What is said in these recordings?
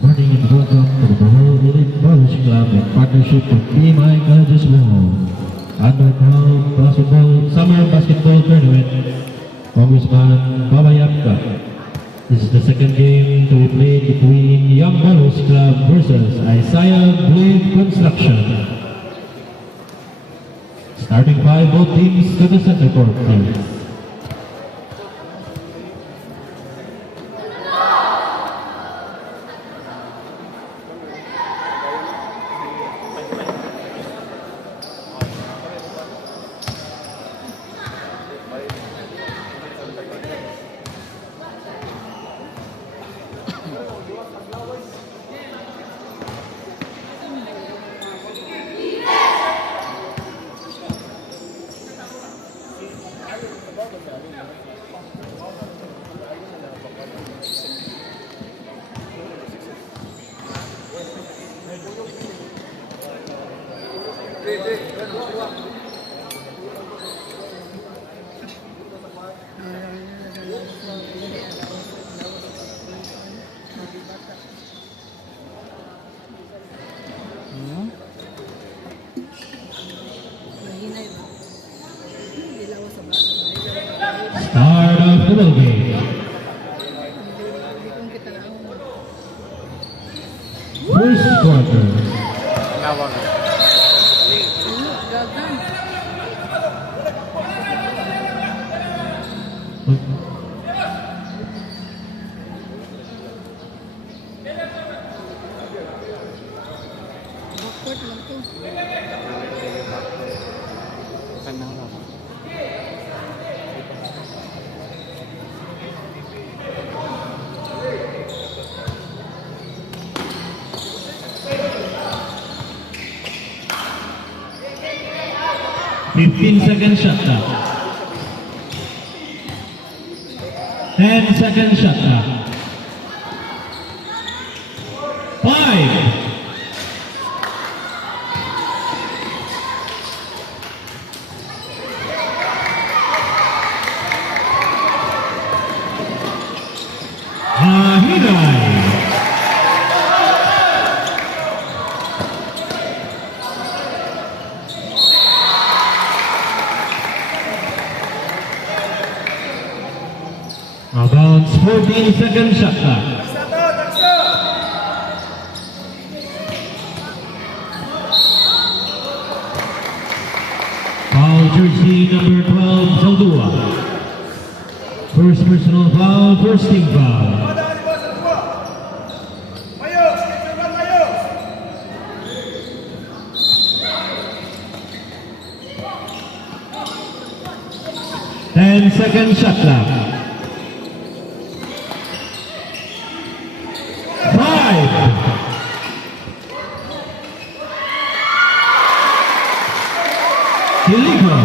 Good morning and welcome to the Bohol Elite Bowling Club in partnership with PMI Colleges Bohol. Underground Basketball Summer Basketball Tournament. Congressman Babayapka. This is the second game to be played between Young Bohol Club versus Isaiah Blade Construction. Starting five, both teams to the center court, please. Start of the ball game. First quarter. Second shot clock. 10-second shot clock. 5. Hinay. About 14-second shot clock. Foul jersey number 12, Zaldua. First personal foul, first team foul. Second shot clock. 5. Illegal.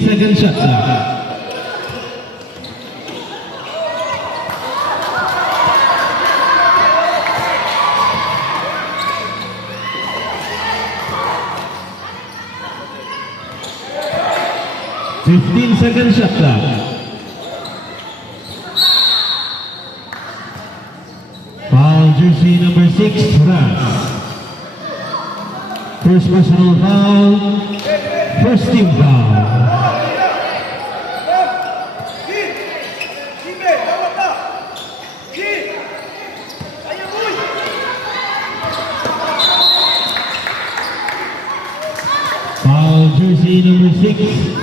Second shot clock. 15-second shot clock. Foul jersey number 6, Ras. First personal foul, first team foul. Foul jersey number 6,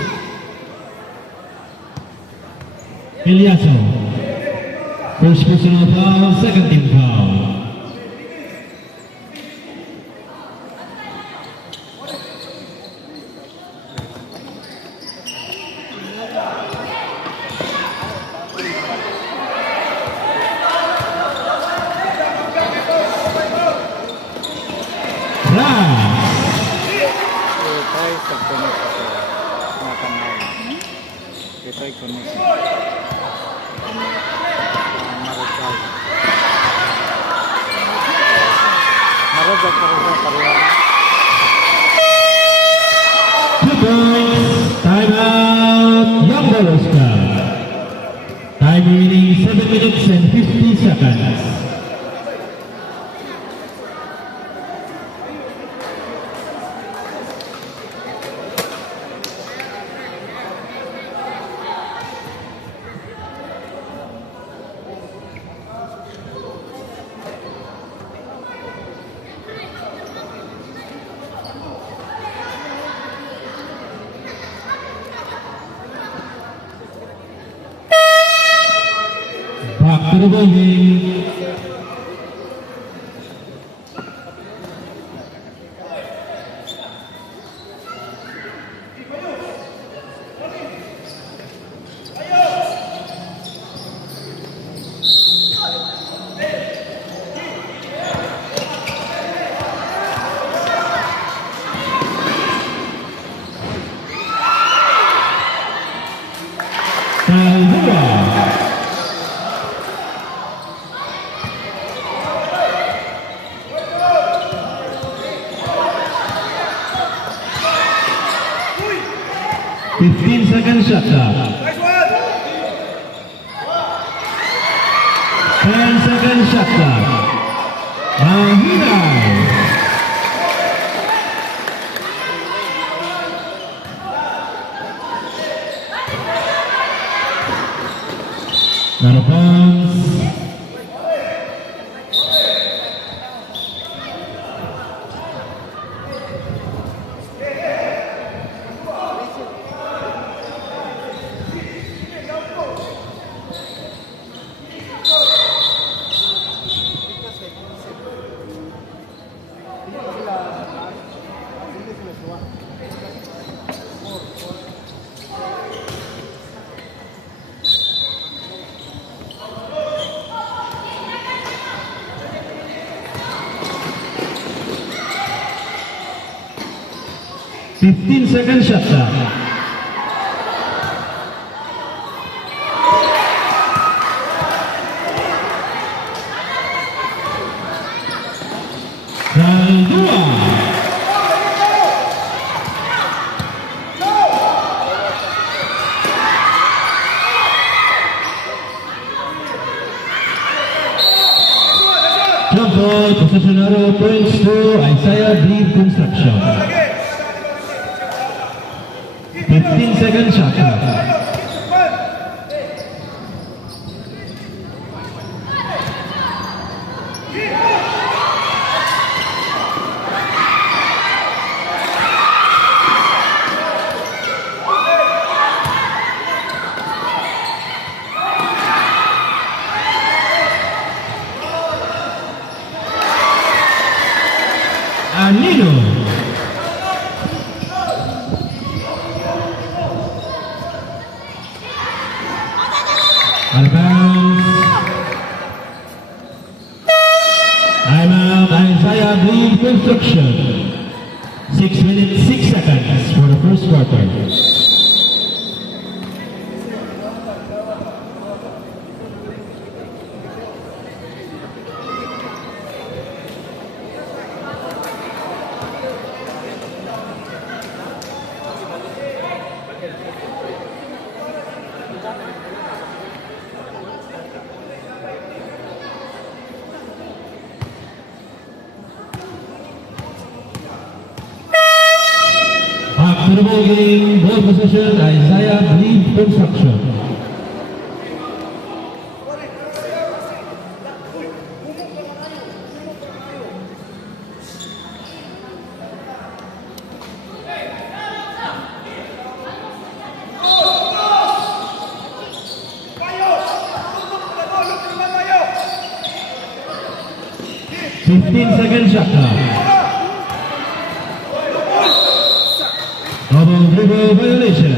Eliaso. First personal foul, second team foul. points. Time out. Young Boys Club. Time remaining 7 minutes and 50 seconds. Back to the ball game. Dua. 15 seconds shot clock. 10 seconds shot clock. Mahina. Out of bounds. Fifteen seconds shot clock. Dua. Jump ball, possession arrow points to Isaiah Breed Construction. 15 seconds shot clock. Anino. Out of bounds. I'm out. Isaiah Breed Construction. 6 minutes, 6 seconds for the first quarter. Back to the ball game, ball possession, Isaiah Breed Construction. Fifteen seconds shot clock. Double dribble violation.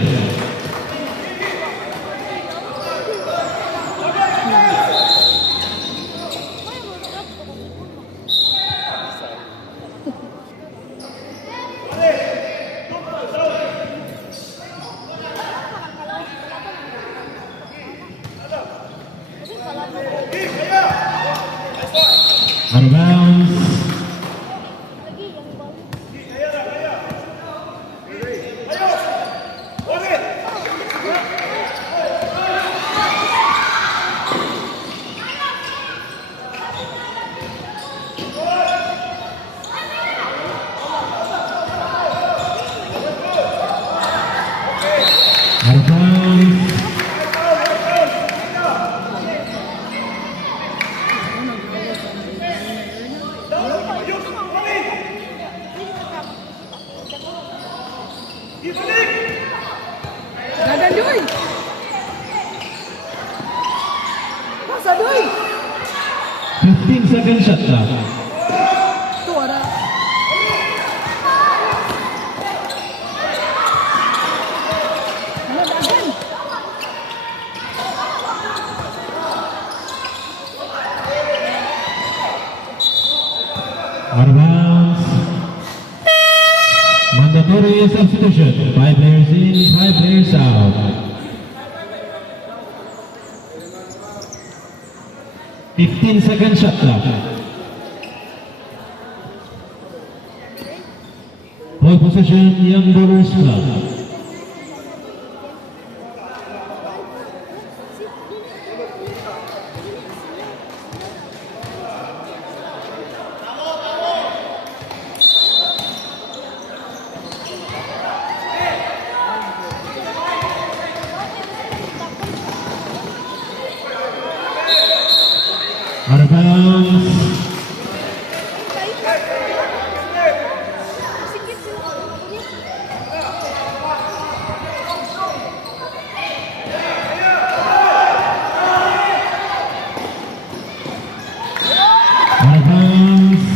Out of bounds. 15-second shot clock. Advance. Mandatory substitution. 5 players in, 5 players out. 15-second shot clock. Ball possession, Young Bowlers Club. Out of bounds. Out of bounds.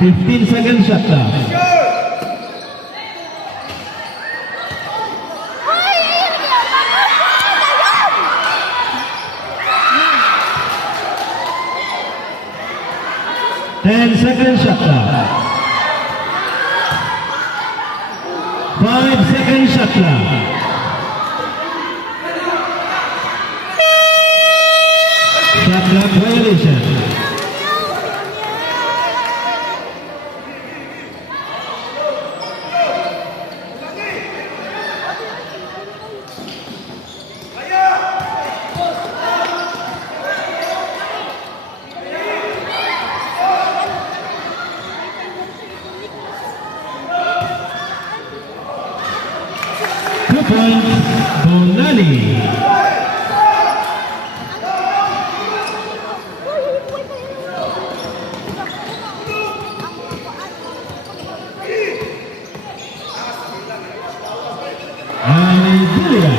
Fifteen-second shot clock. Ten-second shot clock. 5-second shot clock. Shot clock violation. Point Bonali. Algeria.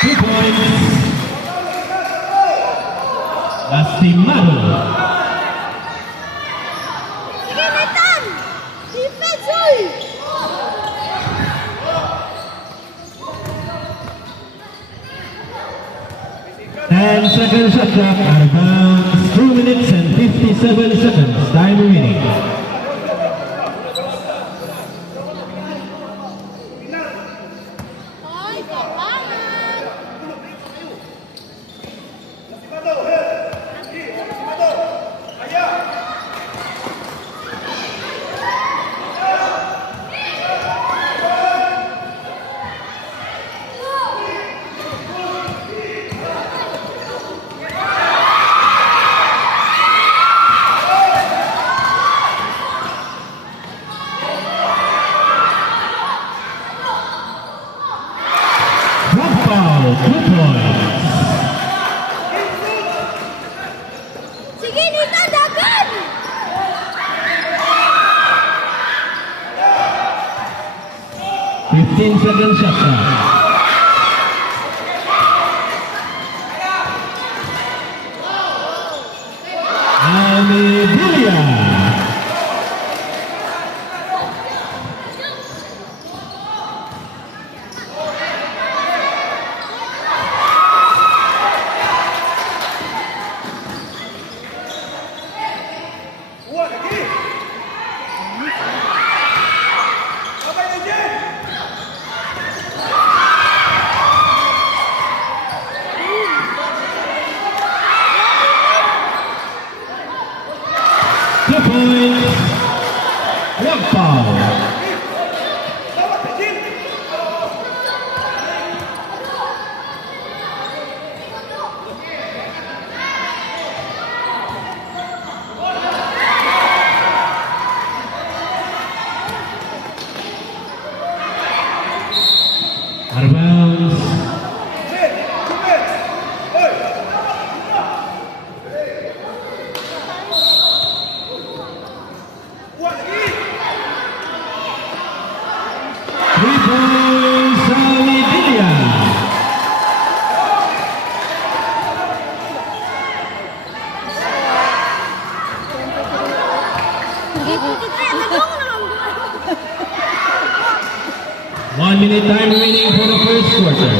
2 points. Lastimado. Sige, Nathan! Defense, oy! And second shot clock, advance 2 minutes and 57 seconds. Time remaining. Ay, tawanan! Drop ball, 2 points. Sige, Nathan, dagan! 15-second shot clock. Algeria. Two points. One foul. Out of bounds. Three points, Salidilla. One minute time remaining for the first quarter.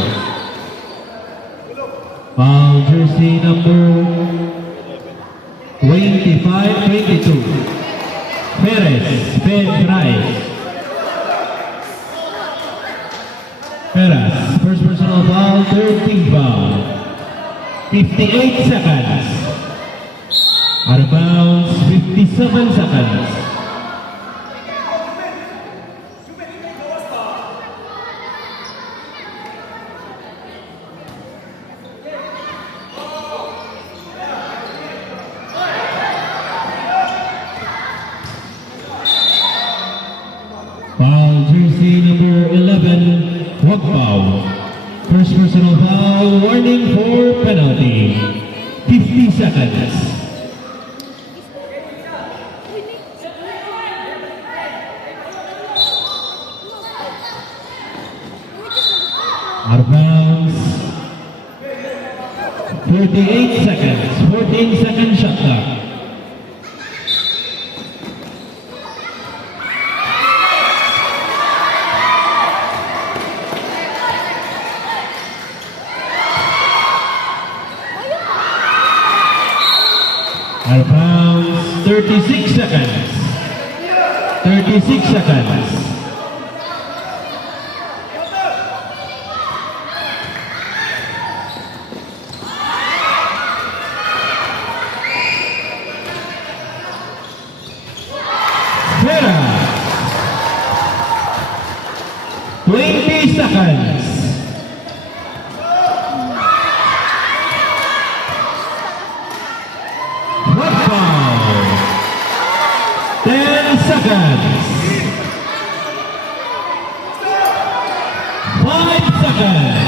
Foul jersey number 25-22. Perez, Ben Price. Perez, first personal foul, third team foul. 58 seconds. Out of bounds, 57 seconds. Foul jersey number 11, one foul. First personal foul, warning for penalty. 50 seconds. Out of bounds. 38 seconds. 14-second shot clock. Out of bounds, 36 seconds. 36 seconds. Vera. 20 seconds. One foul. 10 seconds. 5 seconds.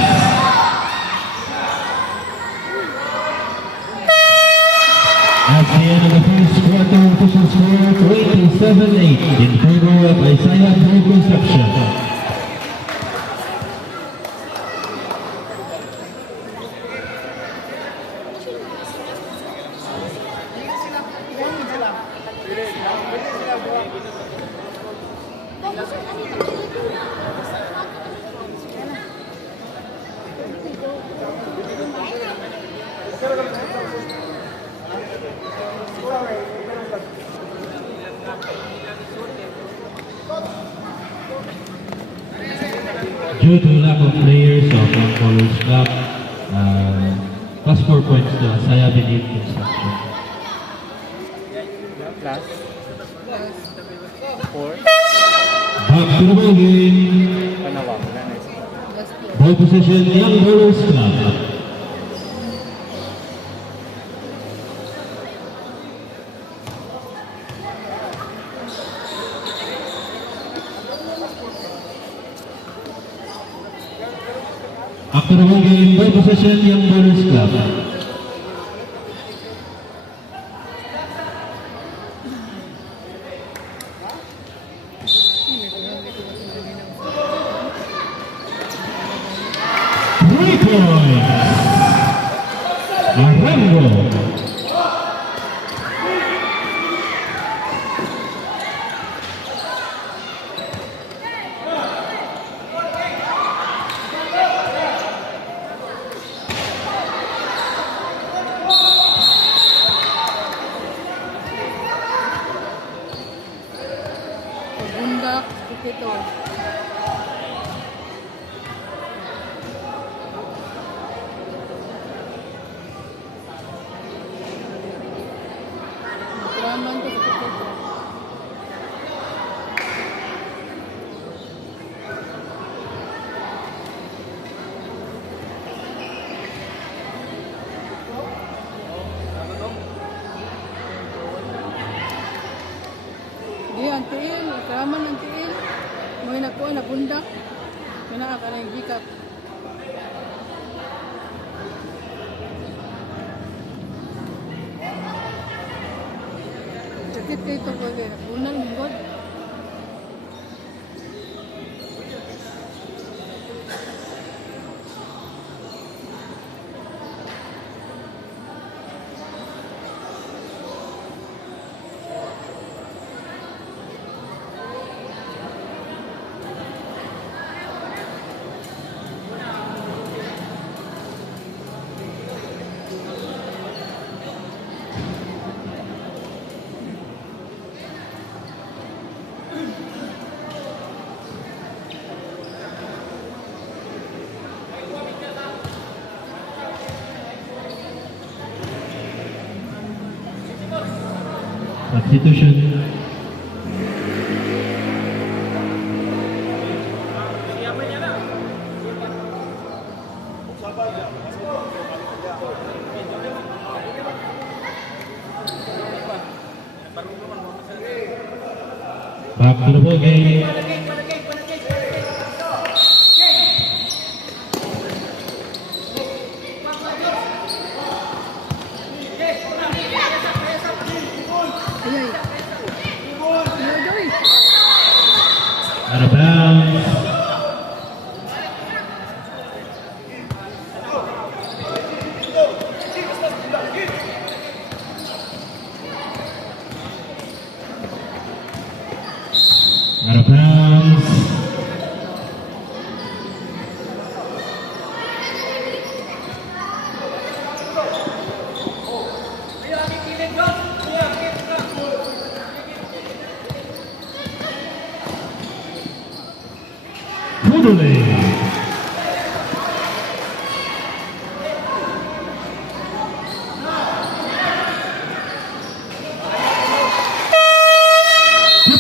At the end of the first quarter, official score 27-8 in favor of Isaiah Pro Construction. Due to lack of players of one college club, plus 4 points to Asaya Beneath Construction. Plus 4. Back to the ball game. Panawa. Wala na isa. Ball possession, Young Bowlers Club. After the ball game, ball possession, Young Bowlers Club. Three points. Arango. Bundak, ito. Raman to sa ito. Di, antiin. Raman, antiin. May nakuha na bundak. May nakaka na yung gikap. Kay ito ko kaya. Unang lingkod. Substitution. Back to the ball game. Ayay. Ayay. Out of bounds. Out of bounds. Kudule.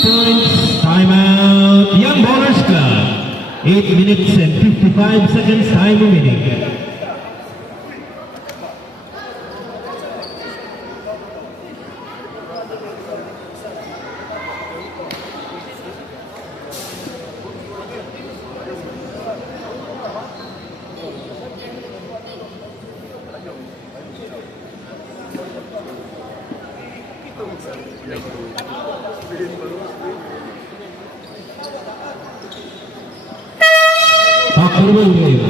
Points, timeout, Young Ballers Club. 8 minutes and 55 seconds time remaining. Back to the ball game.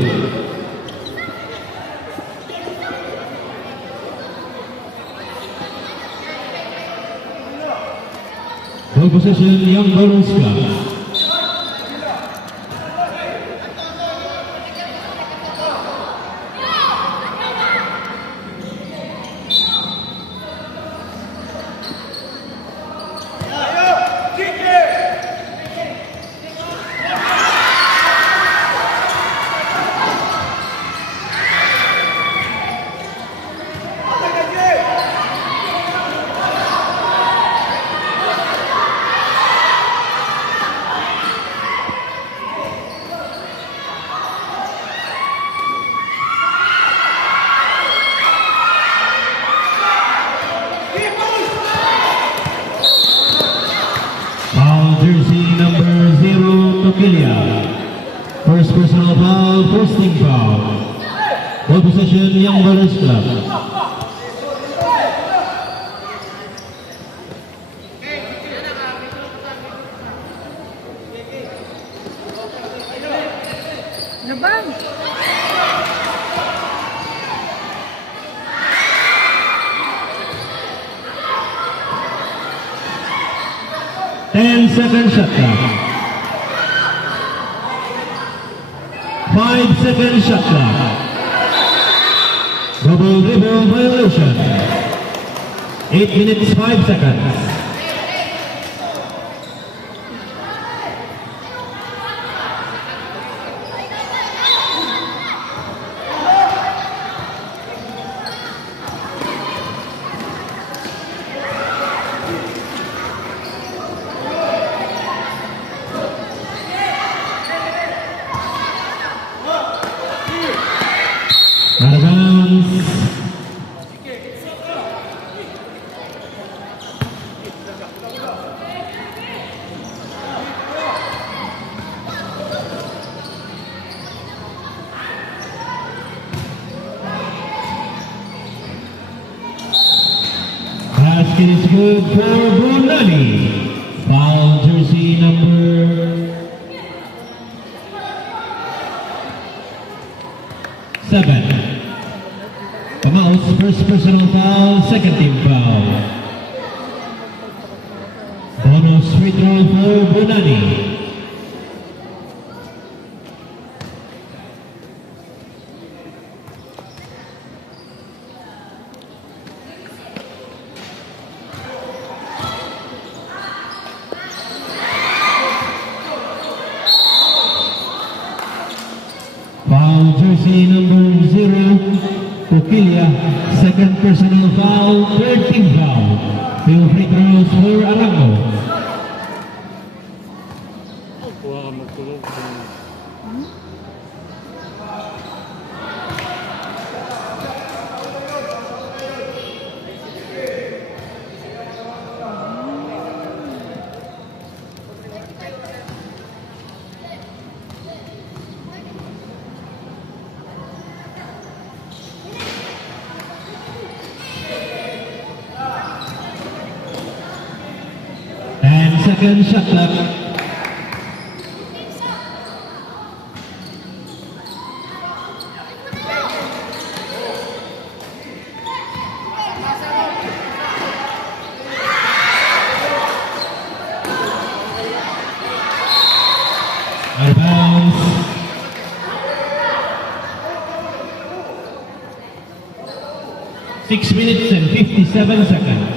Ball possession, Young Ballers Club. Foul jersey number 0, Tokilia. First personal foul, first team foul. Ball possession, Young Ballers Club. Nabang. 10-second shot clock. 5-second shot clock. Double dribble violation. 8 minutes 5 seconds. Out of bounds. good for Brunani. Foul jersey number 7. Pamaos, first personal foul, second team foul. Bonus free throw for Brunani. Foul jersey number 0, Coquilia. Second personal foul, third team foul. Two free throws for Arango. Kuha ka magtulog. And second shot clock. Out of bounds. Six minutes and 57 seconds.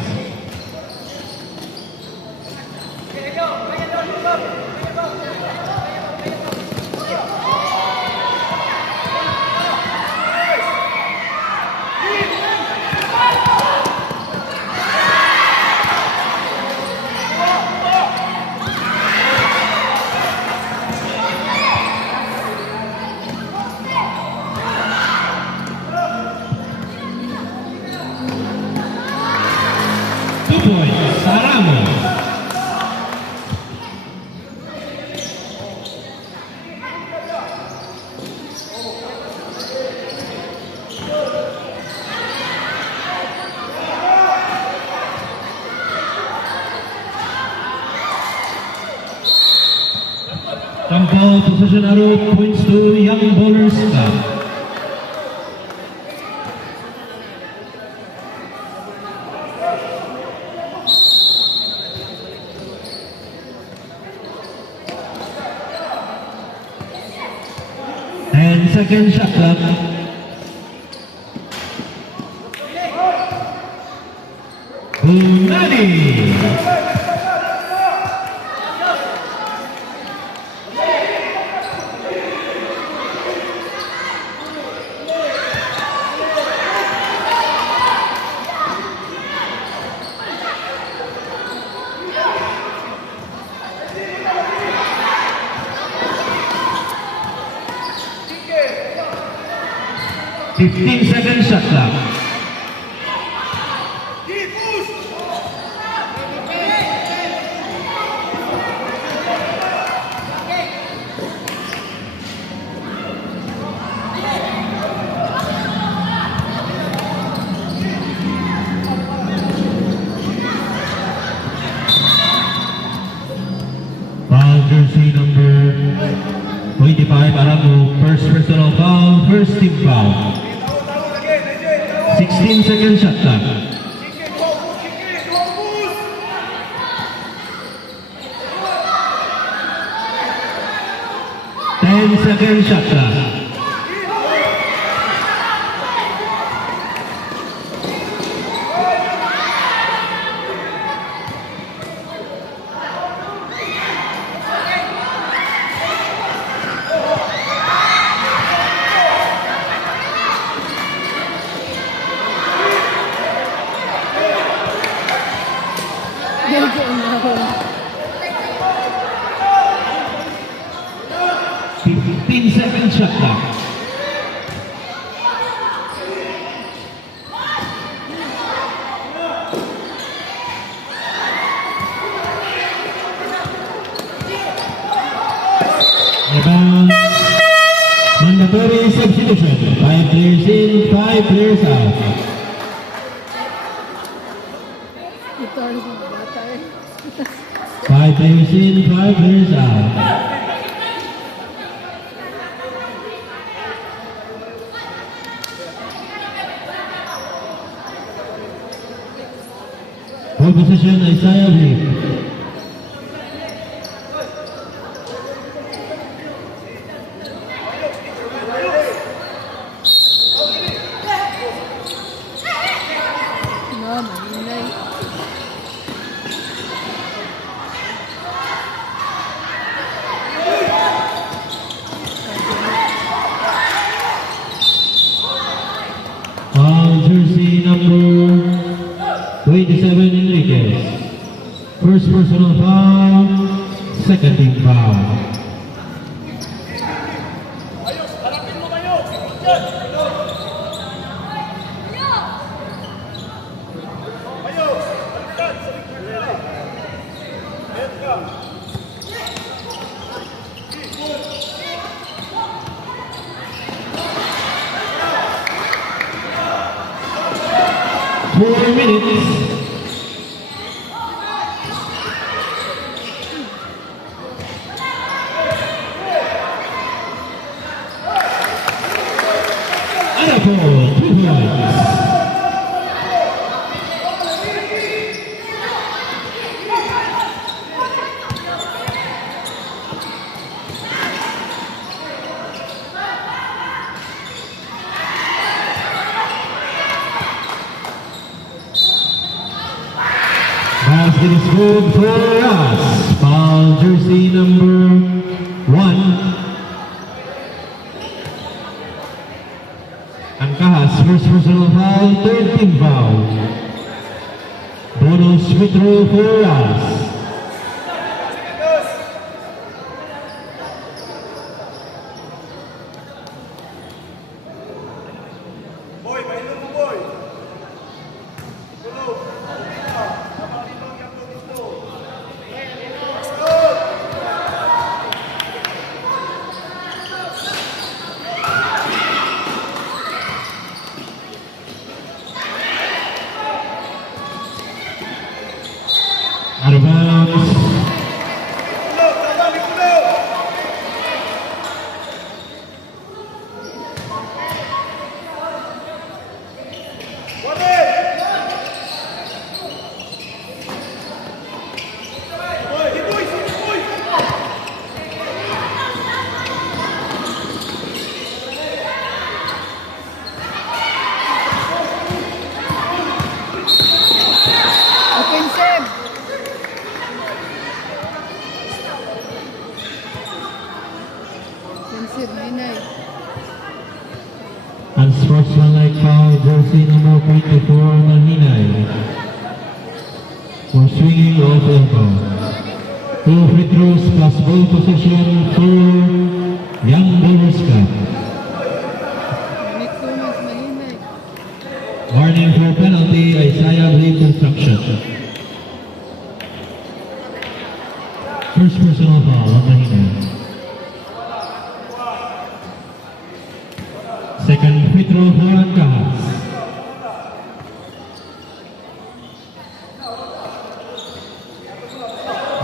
Saramo. Tampal possession arrow points to Young Bowlers Club. And second shot clock. Brunani. Fifteen-second shot clock. Foul jersey number 25, Arango. First personal foul, first team foul. 16-second shot clock. Ten-second shot clock. Fifteen-second shot clock. Rebound. Mandatory substitution. 5 players in, 5 players out. Ito 5 players in, 5 players out. Ball position, Isaiah Lee. Na, mahinay. Jersey number 27, Enriquez. First personal foul, second team foul. Four minutes. Anapol, 2 points. Basket is good for us. Foul jersey number 1. Angkahas, first personal foul, third team foul. Bonus free throw for us. Out of bounds. Offensive. Offensive, mahinay. Unsportsmanlike foul, jersey number 24, Mahinay. For swinging off elbow. 2 free throws plus ball position for Young Bowlers Club. Unique Thomas, mahinay. Warning for penalty, Isaiah Lee construction. First personal foul on Mahinay. Second free throw for Angkahas.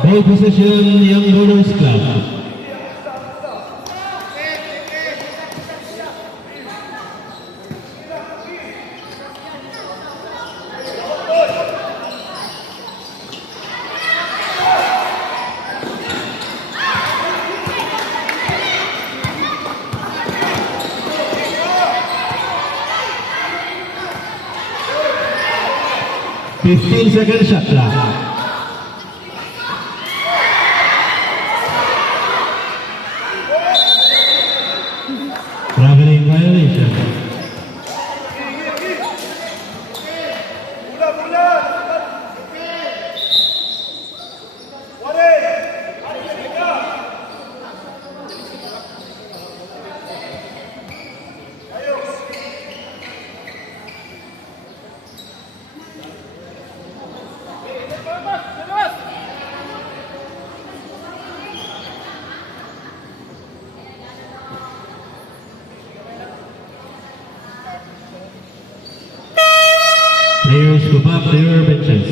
Ball possession, Young Bowlers Club. Fifteen second shot clock. Traveling violation. Players go back to their benches.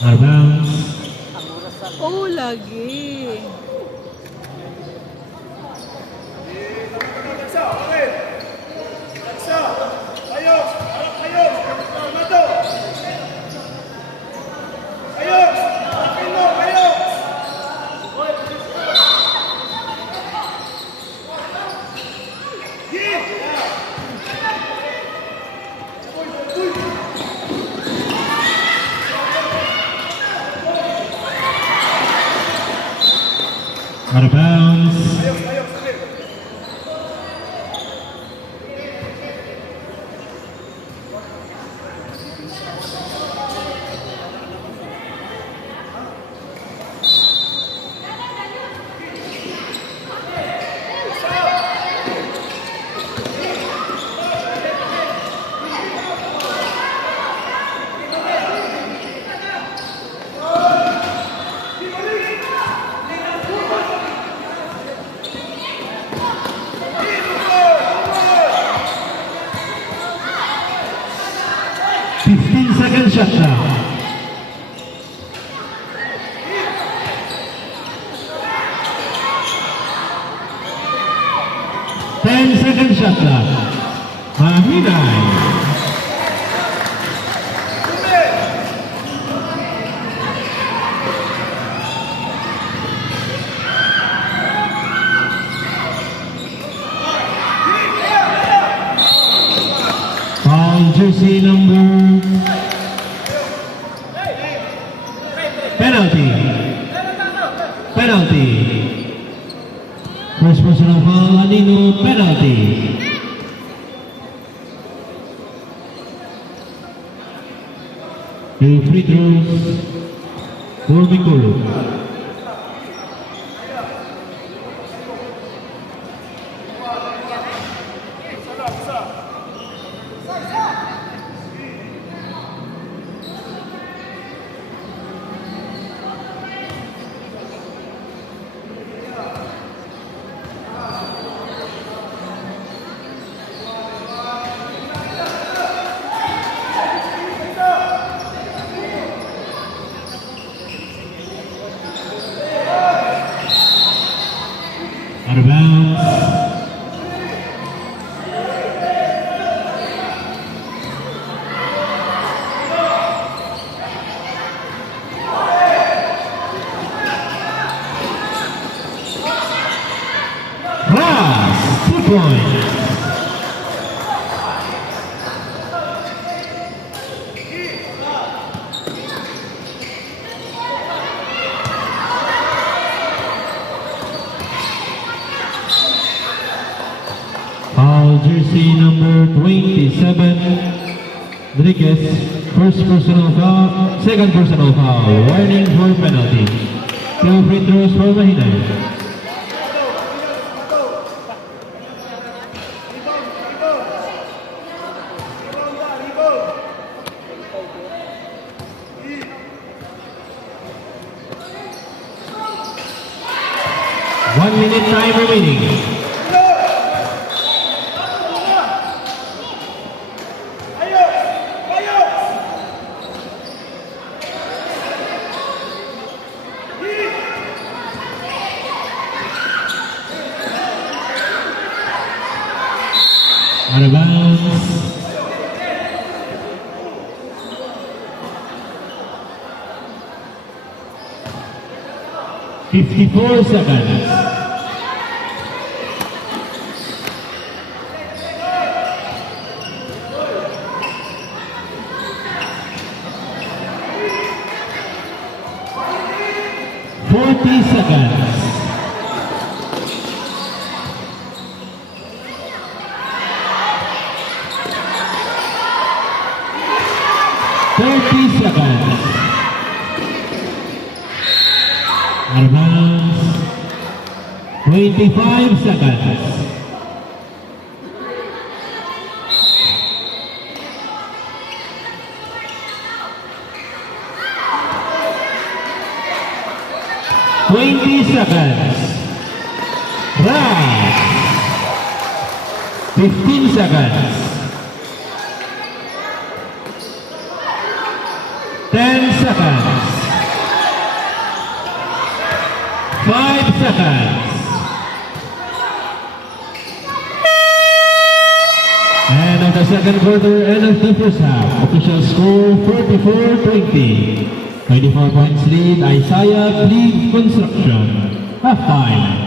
Out of bounds. Oh, lagi. Out of bounds. Second shot now. Second shot now. Mahinay. Foul jersey number. Penalty. First personal foul, Anino, penalty. Two free throws for Mikolo. Out of bounds. Cross, 2 points. Foul jersey number 27, Rodriguez, first personal foul, second personal foul, warning for penalty. 2 free throws for Mahinay. One minute time remaining. Out of bounds. "54 seconds. "40 seconds. Seconds. Out of bounds. 25 seconds. Right. 15 seconds. 10 seconds. seconds. End of the second quarter, end of the first half. Official score 44-20. 24 points lead, Isaiah Bleed Construction. Halftime.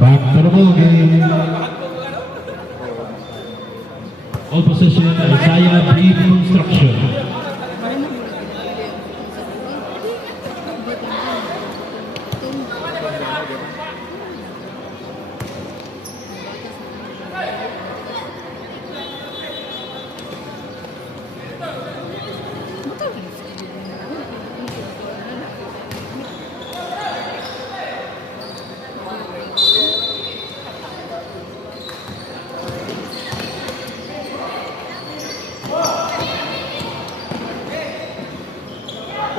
Back to the ball game. All possession, Isaiah Bleed Construction.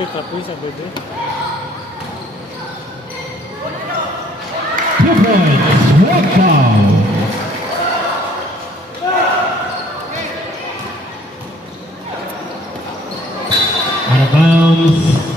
Uy, tapos sa bebe. 2 points, 1 foul. Out of bounds.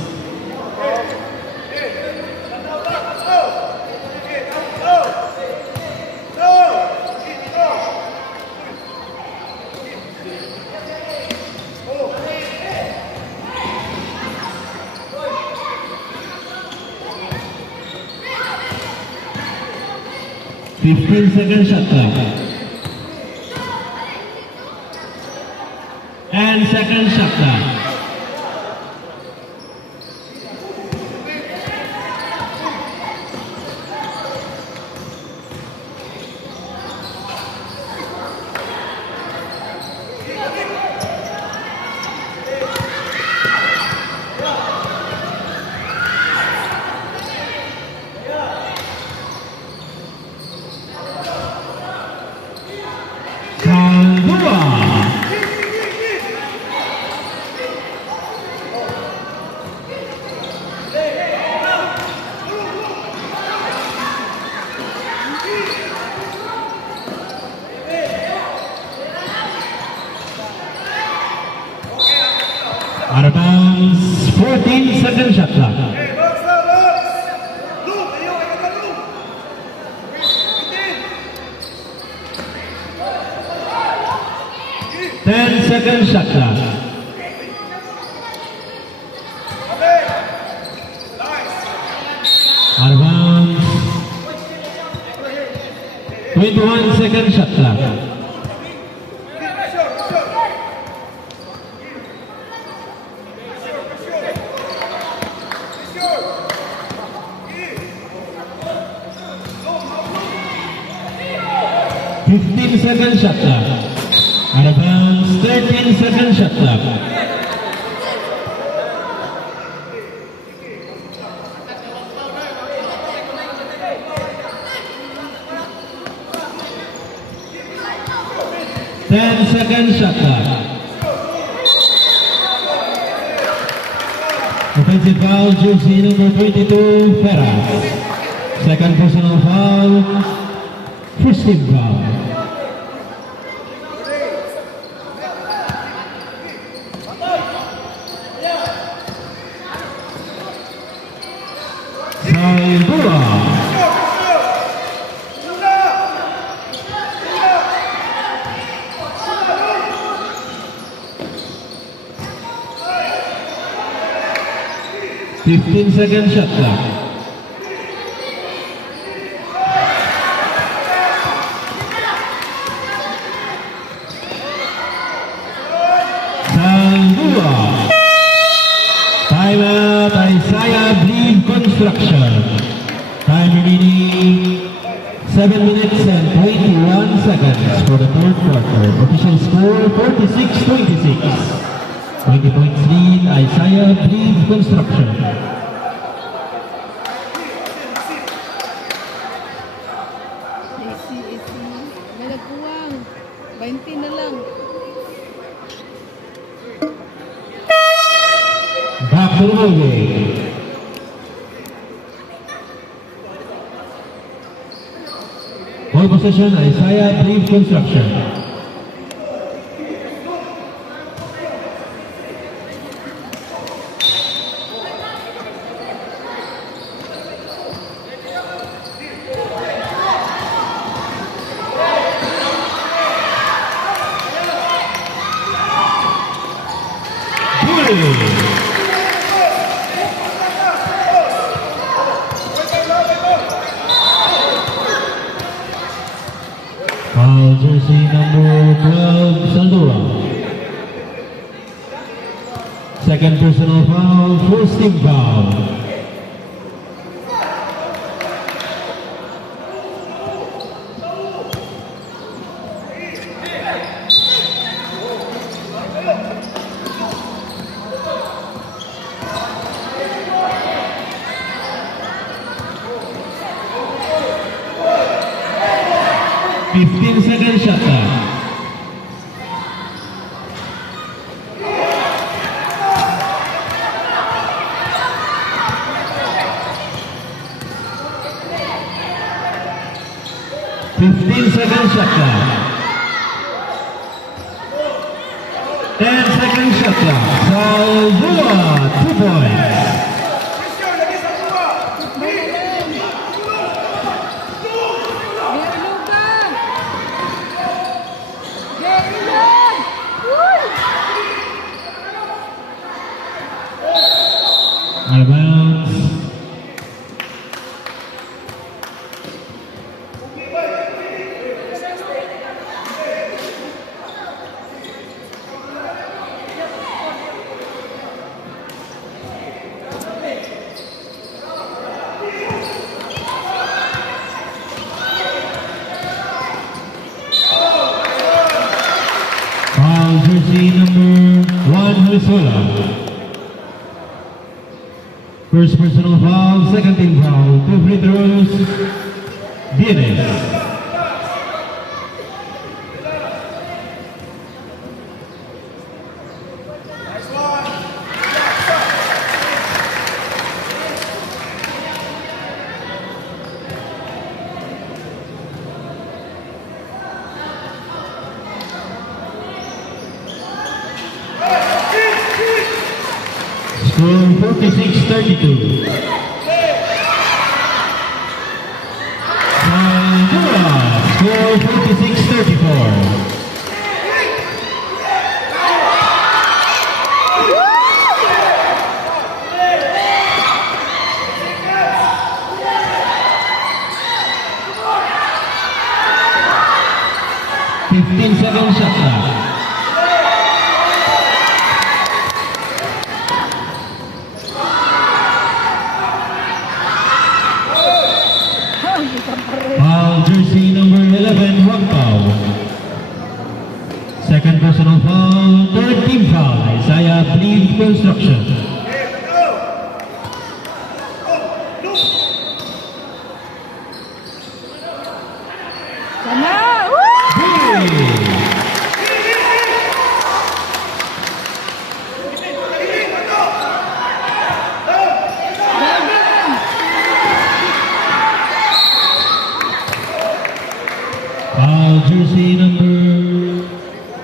Second shot clock. And second shot clock. Out of bounds, 14 second shot clock. 10 second shot clock. Out of bounds, 21 second shot clock. Second shot clock. Out of bounds, 13 second shot clock. Second shot clock. Offensive foul, jersey number 22, Ferraz. Second personal foul, first team foul. Saibullah. 15 second shot clock. Saibullah. Timeout, Isaiah Bleed Construction. Time remaining 7 minutes and 21 seconds for the third quarter. Official score 46-26. 20 points lead, Isaiah Breed Construction. Easy, easy. May nagkuwang. 20 na lang. Back to the ball game. Ball possession, Isaiah Breed Construction. Foul jersey number 12, Saldura. Second personal foul, first team foul. Second shot clock. Second shot clock. 10-second shot clock. Saldua, 2 points. Out of bounds. Foul jersey number 1, Halisola. First personal foul, second team foul, 2 free throws, Vienes. Score 46-32. Saldura, score 46-34. Second shot clock. Foul jersey number 11, Wagpao. Second personal foul, third team foul, Isaiah Breed Construction. Sana! Woo! Foul jersey number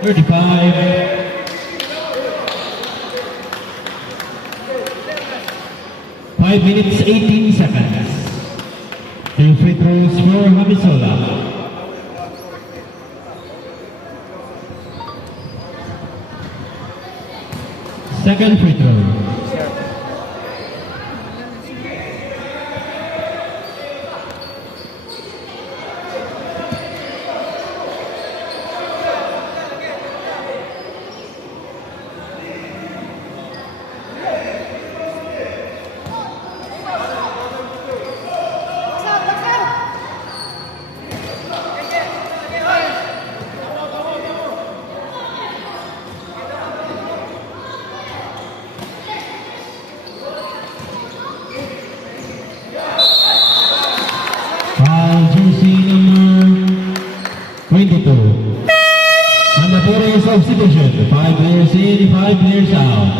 35. Five minutes, 18 seconds. 2 free throws for Hamisola. Second free throw. substitution. 5 players in, 5 players out.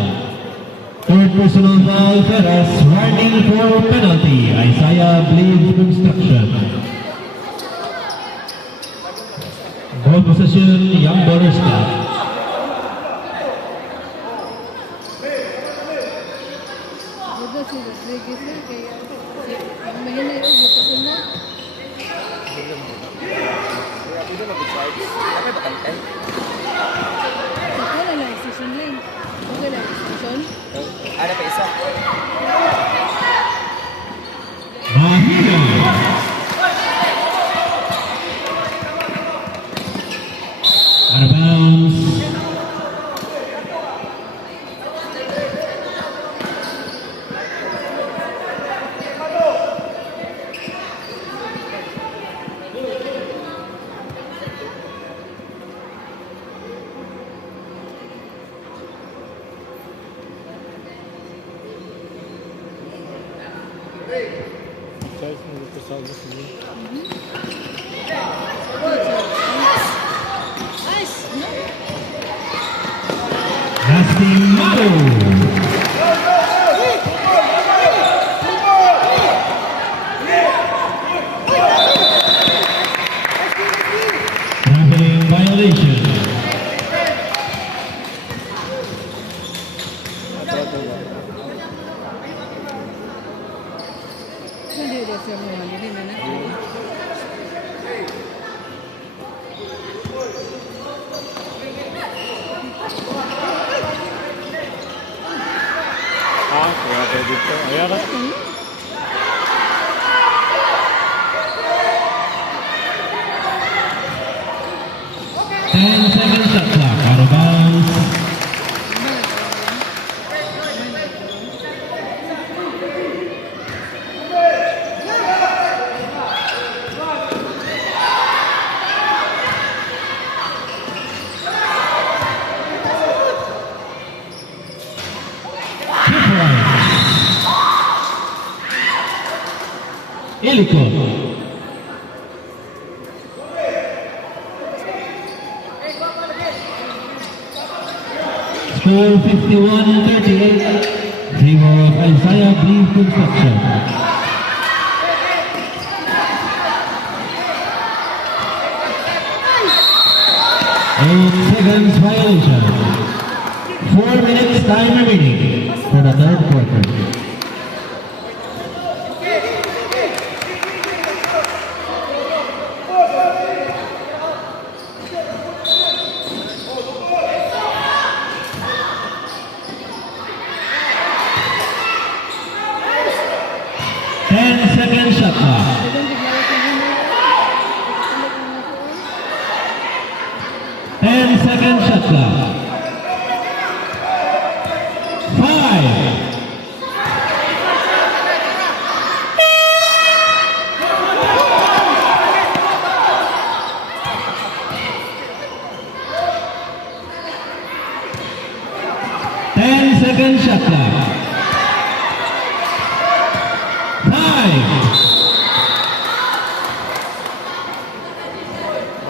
Third personal foul, Perez. Warning for penalty. Isaiah Blade Construction. Ball possession, Young Ballers Club. Buda si Rodriguez na kaya ang mahina yun dito sa na. Wala lang station lane. Wala lang station. Ada pa isa. Mahina. Out of bounds. Charles mo dito sa August mo. Nice! No? Lastimado. Traveling violation. Hindi rin siya mo. Hindi na na. Ah, kaya tayo dito. Ayan na. Ten second shot clock. Out of bounds. Ilico. Score 51-38. Favor of Isaiah Blade Construction. Eight seconds violation. 4 minutes time remaining for the third quarter. Second shot clock. 10 second shot clock. 5. Second shot clock. 5.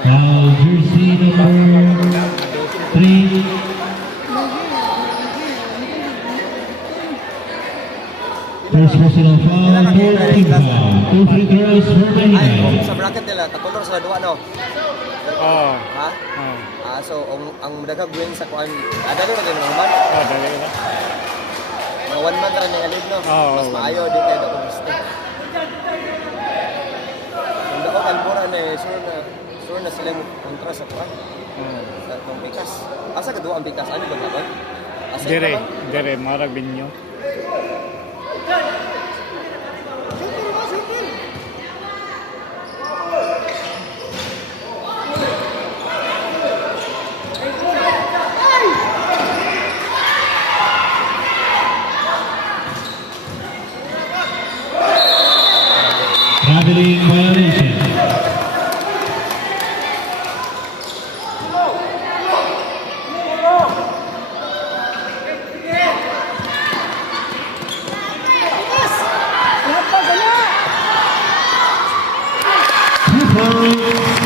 Now jersey number 3. First personal foul, third team foul. 2 free throws for Ay, Manila. sa bracket nila, tatulong sa duwa, no? Oh. Ha? Oh. So, ang daghang win sa kuan, dali na ganun man. Oh, dali na. Mga 1 month ra na alid, no? Oo. Mas maayo din tayo na gusto. Kung daw kalbura na, sure na sila mo kontra sa kuan. Sa itong bikas. Asa kadua ang bikas? Ano ba ba? Asa Dire, ito ba? dire, marag binyo. Traveling violation. Two points.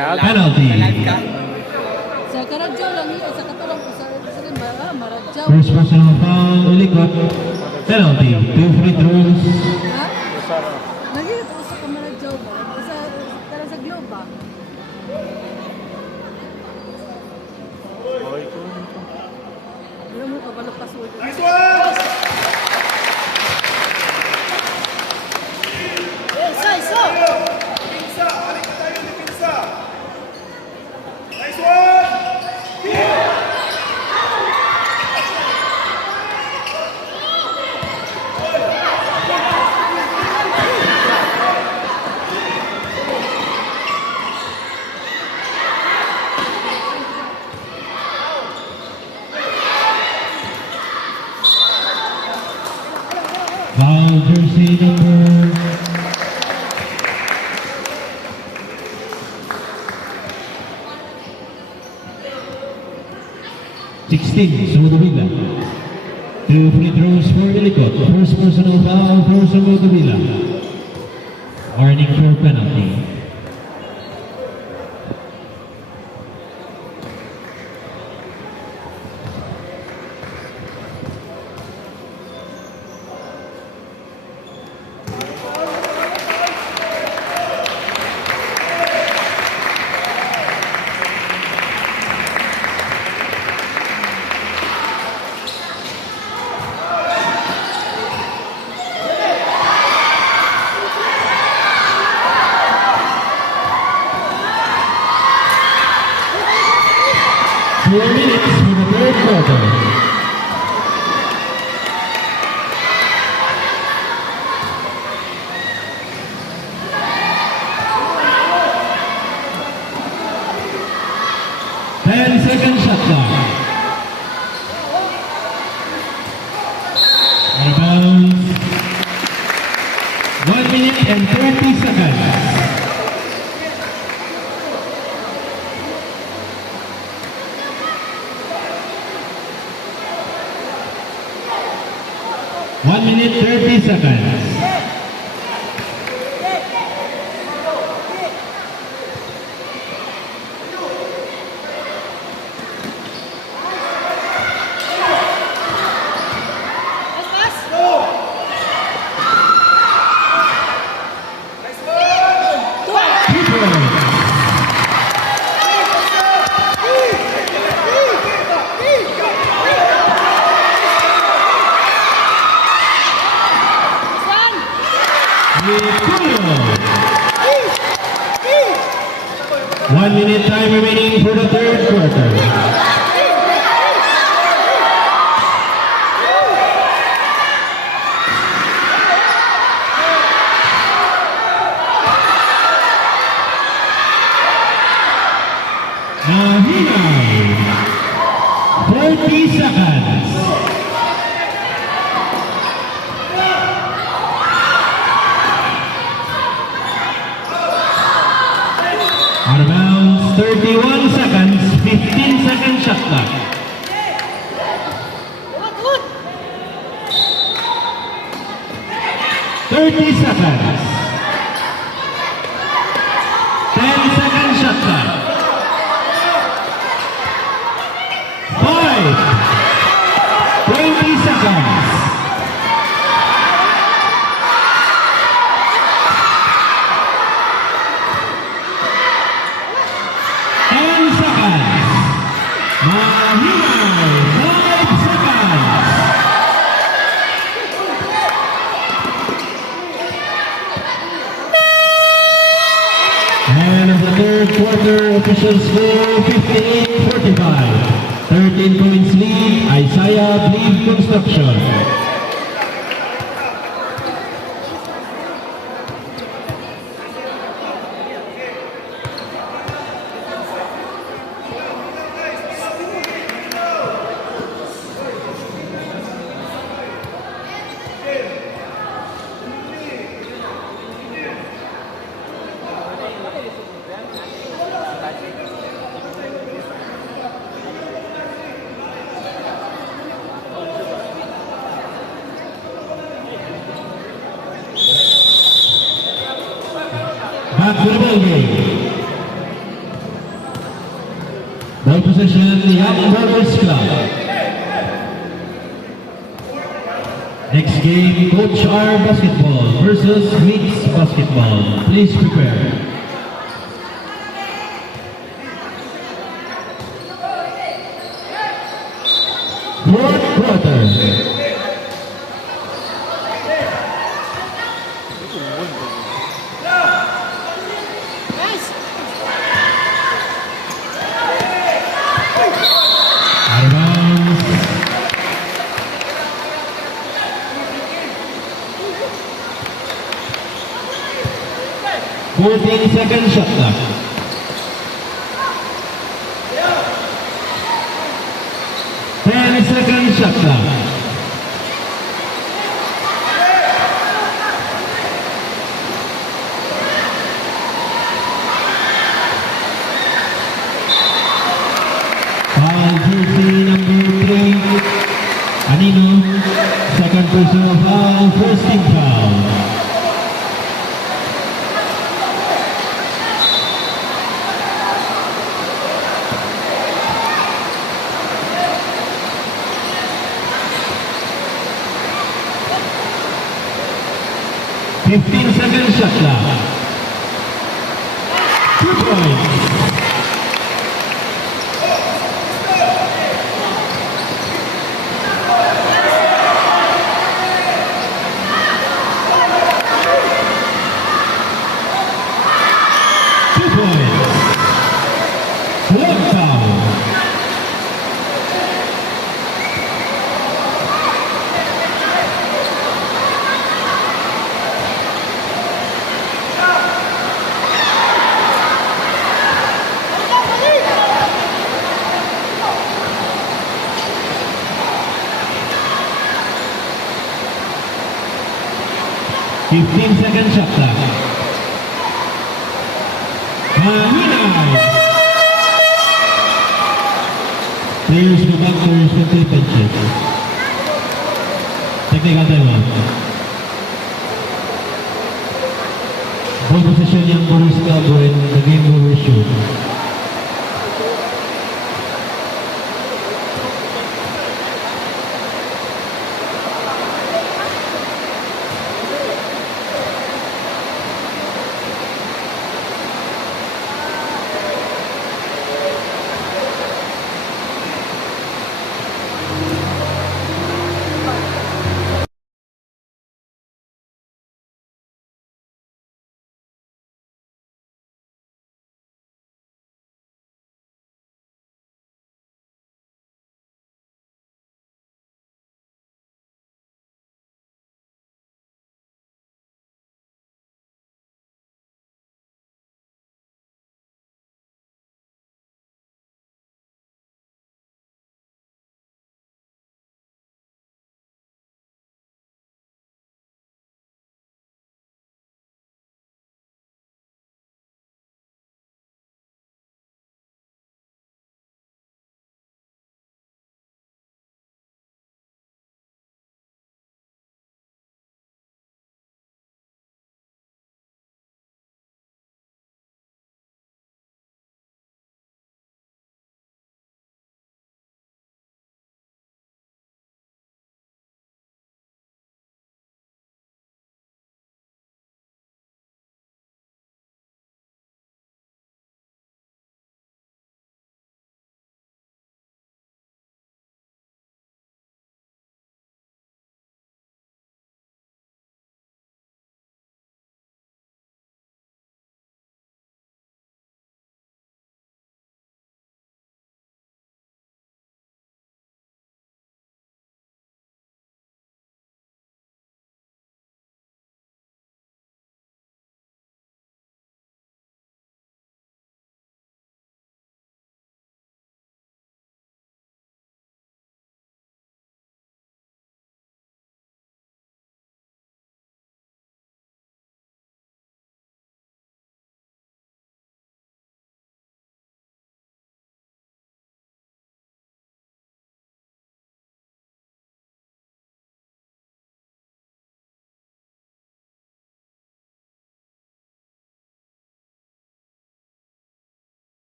Penalty. Sa karadyo lang yun, sa katulong ko sa maradyaw. First personal foul, Ulikot. Penalty. 2 free throws. Ha? Sara. Nagigit ako sa kamaradyaw ba? Tara sa globe ba? Okay ko. Alam mo, kabalo pa sa Foul jersey number 16, Sumudubila. 2 free throws for Ulikot. First personal foul for Sumudubila. Warning for penalty. Four minutes for the third quarter. Second shot clock. Out of bounds. 1 minute and 30 seconds. One minute, 30 seconds. One minute time remaining for the third quarter. Mahina, 40 seconds. Out of bounds, 31 seconds, 15 second shot clock. Thirty seconds. 10 second shot clock. 5. 20 seconds. 10 seconds. Mahina, 5 seconds. And of the third quarter, official score 58-45. 13 points lead, Isaiah Believe Construction. Back to the ball game. Ball possession, Young Brothers Club. Next game, Coach R Basketball versus Weeks Basketball. Please prepare. Fourth quarter. Nice. Out of bounds. Seconds shot clock. Ten seconds shot clock. Foul jersey number 3, Anino. Second personal foul, first team foul. Fifteen seconds shot clock. 2 points. One foul. Fifteen seconds shot clock. Mahina. Players go back to respective benches. Technical timeout. Ball possession yang Boris Cowboy, the game over shoot.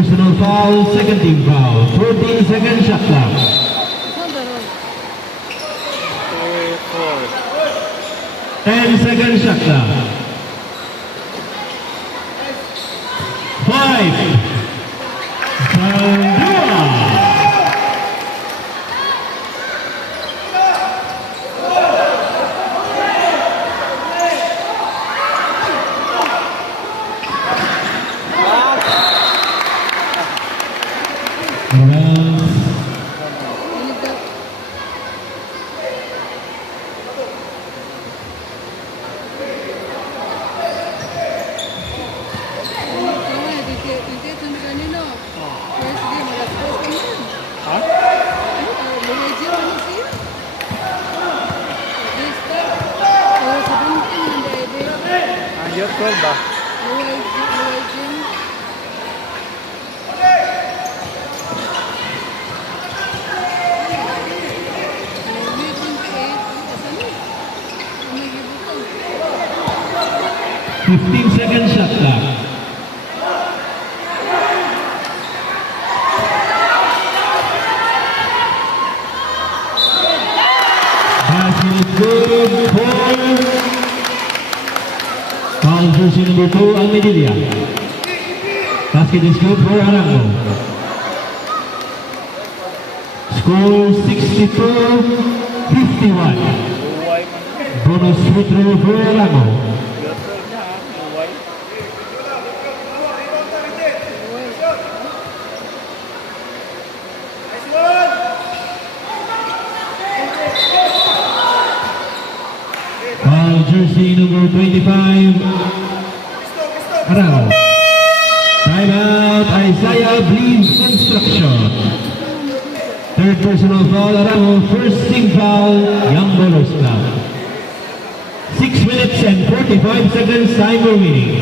personal foul, second team foul. 14-second shot clock. Hold on. 10-second shot clock. 5. Saldua. Around Ha? Ang year 12 ba? Oh, 15-second shot clock. Basket is good for foul jersey number 2, Almedilla. Basket is good for Arango. Score 62-51. Uway man. Bonus free throw for Arango. Year 12 na ha. Uway. Foul jersey number 25, Arango. Timeout, Isaiah Bleeds Construction. Third personal foul, Arango. First team foul, Young Bowlers Club. 6 minutes and 45 seconds time remaining.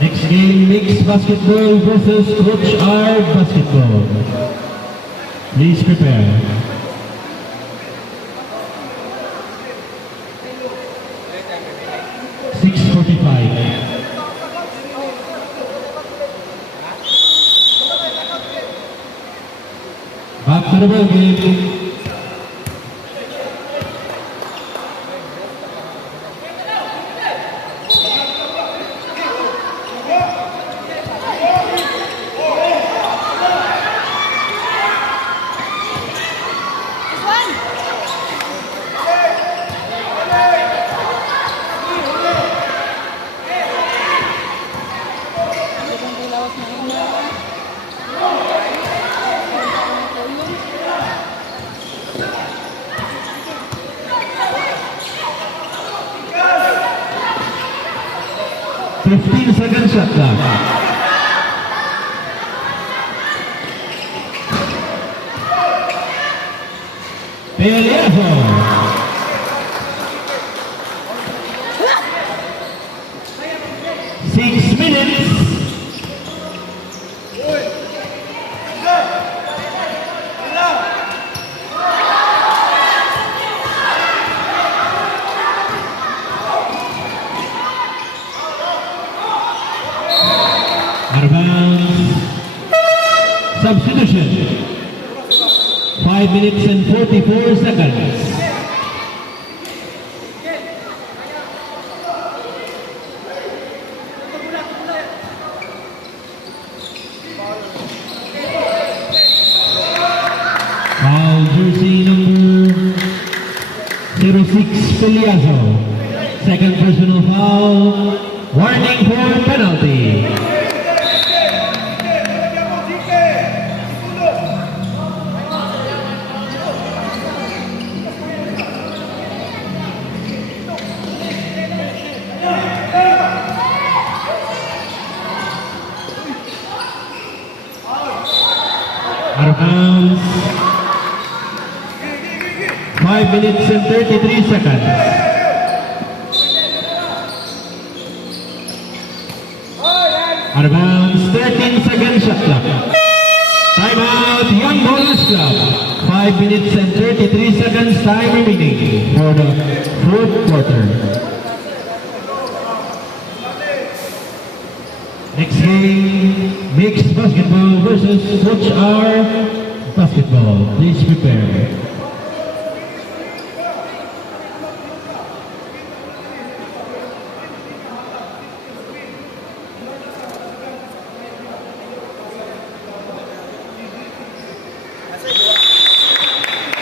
Next game, mixed basketball versus Coach R basketball. Please prepare. Back to the ball game. Second shot clock. Pellejo. 6 minutes. Substitution. 5 minutes and 44 seconds. Foul jersey number 06, Peliazo. Second personal foul. Warning for penalty. Out of bounds. 5 minutes and 33 seconds. Out of bounds. 13-second shot clock. Timeout, Young Bowlers Club. 5 minutes and 33 seconds time remaining for the fourth quarter. Next game, mixed basketball versus Coach R basketball. Please prepare.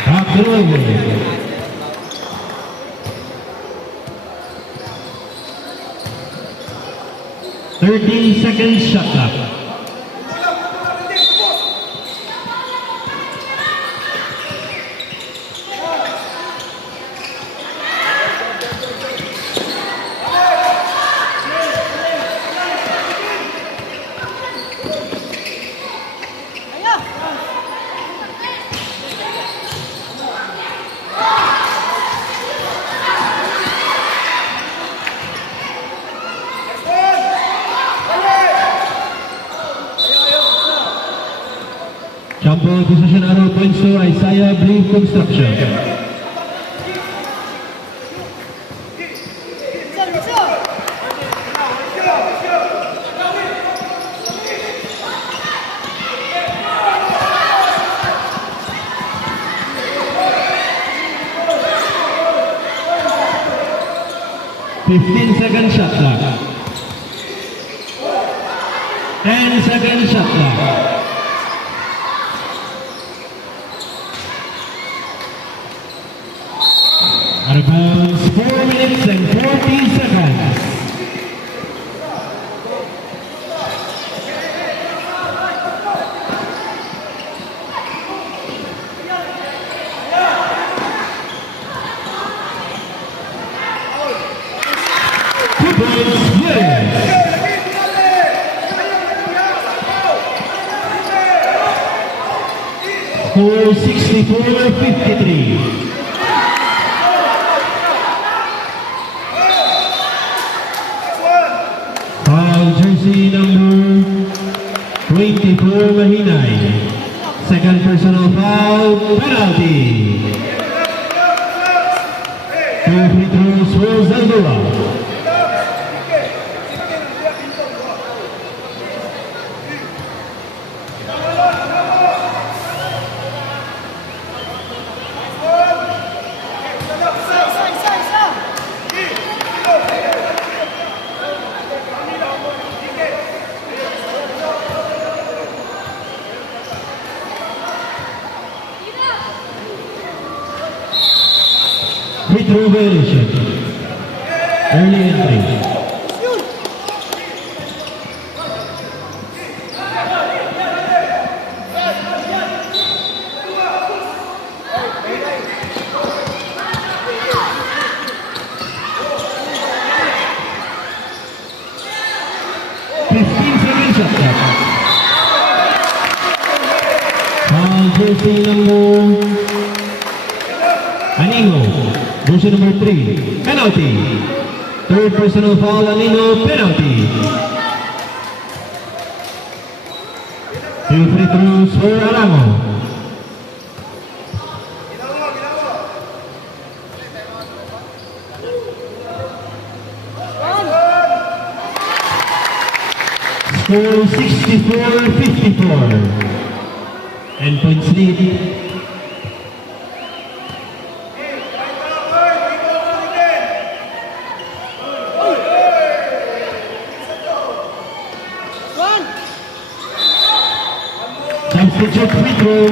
Absolutely. 13 seconds shot clock. Jump position arrow points to Isaiah Brief Construction. Fifteen-second shot clock. 10-second shot clock. Out of bounds, 4 minutes and 40 seconds. Two points, yes. Score 64-53. Jersey number 24 Mahinay. Second personal foul, penalty. 2 free throws for Zaldua. Free throw violation. Early entry. Jersey number Anino. Jersey number 3, penalty. Third personal foul, Anino, penalty. 2 free throws for Arango. Score 64-54. And points lead. Substitute free throw.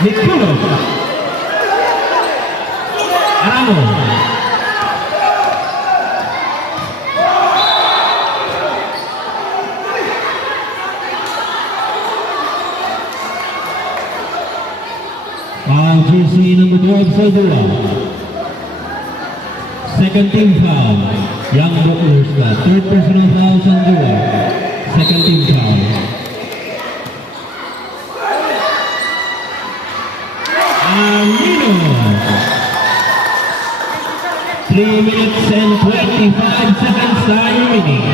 Nicolos Arano. Foul jersey number 12 Saldua. Second team foul. Young Butlers ka. Third personal foul Saldua. Second team foul. Amino. 3 minutes and 25 seconds time remaining.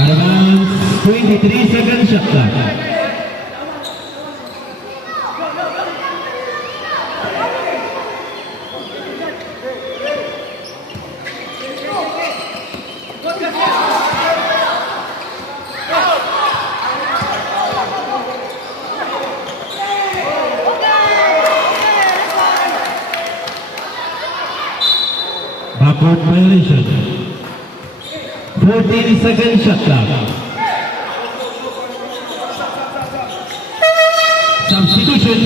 Advance 23 seconds shot clock. Backward violation. 14 seconds shot clock. Substitution.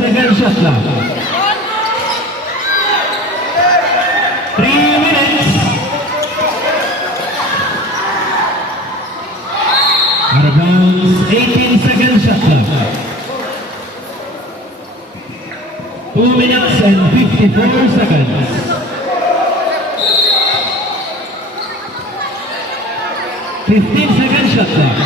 Second shot clock. 3 minutes. Out of bounds, 18 seconds shot clock. 2 minutes and 54 seconds. 15 seconds shot clock.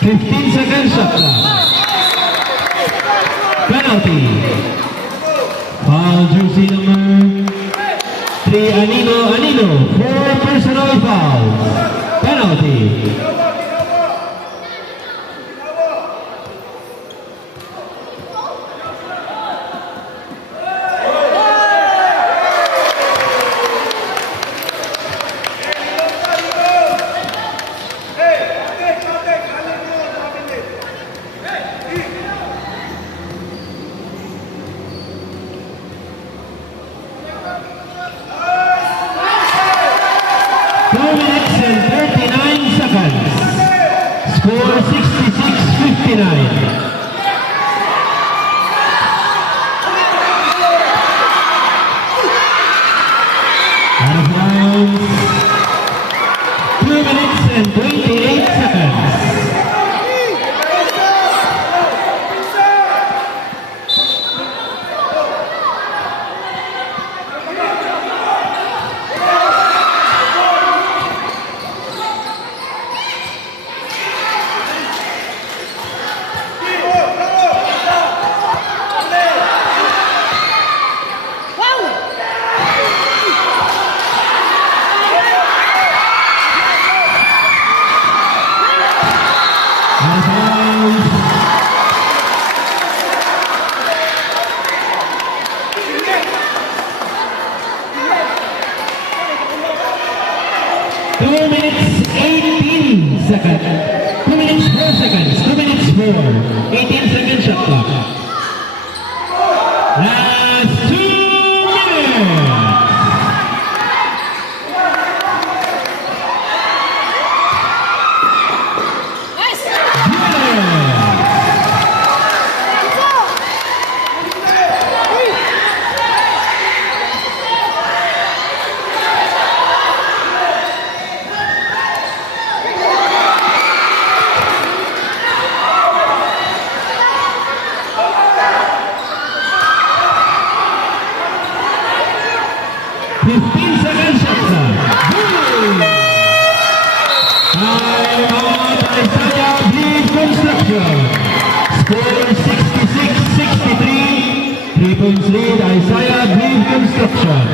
15 seconds shot clock. Penalty. Foul jersey number 3 Anino. 4 personal fouls. Penalty. Score 66-59. Out of bounds. 2 minutes and 28 seconds. Second. 2 minutes 4 seconds. 2 minutes 4. 18 second shot clock. Last 2 minutes. Score 66-63. 3 points lead, Isaiah Green Construction.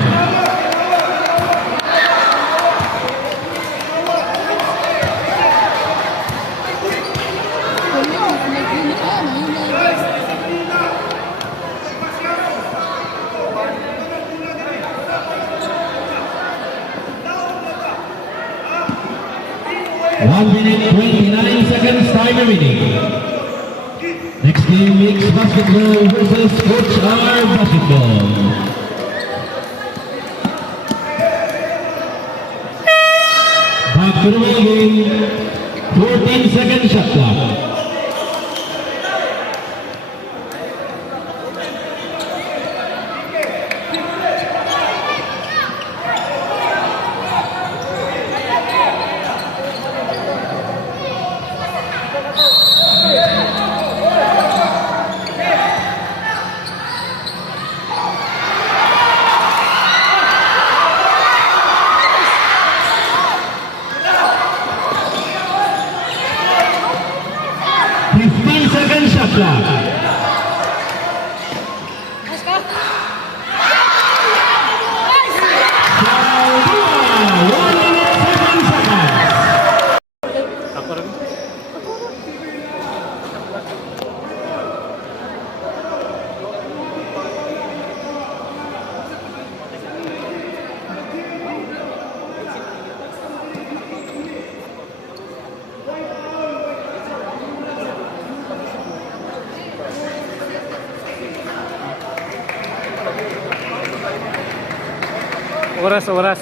One minute 29 seconds time remaining. Next game, mixed basketball versus Coach R basketball. Basketball game, 14-second shot clock. Second shot clock. Ako rin. Oras.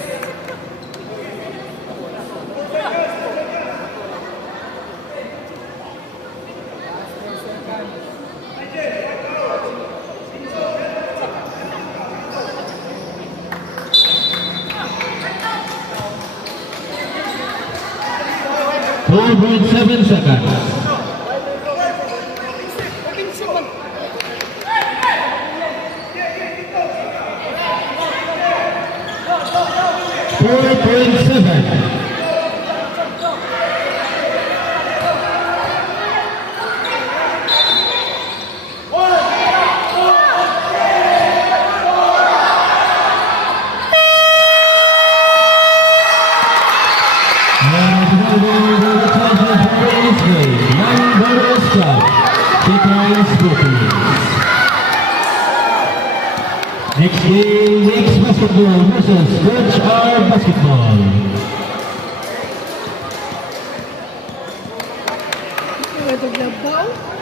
4.7 seconds. Four point seven. Next game, Knicks basketball versus Coach R basketball. Ito, naglabaw.